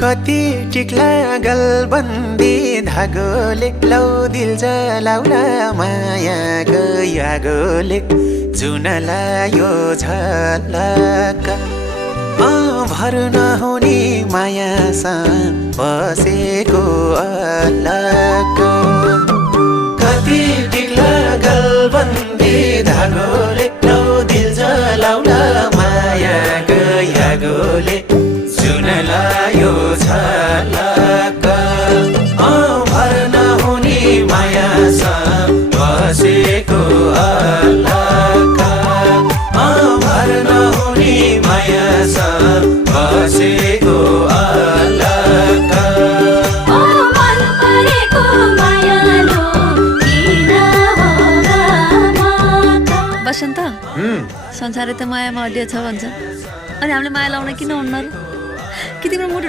कति टिक्ला गलबन्दी धागोले लौ दिल जलाउला मायाको यागोले जुनलायो झलक भर नहुने मायासँग बसेको अलग कति टिक्ला गलबन्दी धागोले लौ दिल जलाउला मायाको यागोले जुनलायो झलक भर नहुने मायासँग बसेको अलग भर नहुने मायासँग बसेको अलग मन परेको मायालो किन हो बसन्त संसारै त मायामा अड्डिया छ भन्छ अनि हामीले माया लाउन किन हुन्न र कि तिम्रो मुटु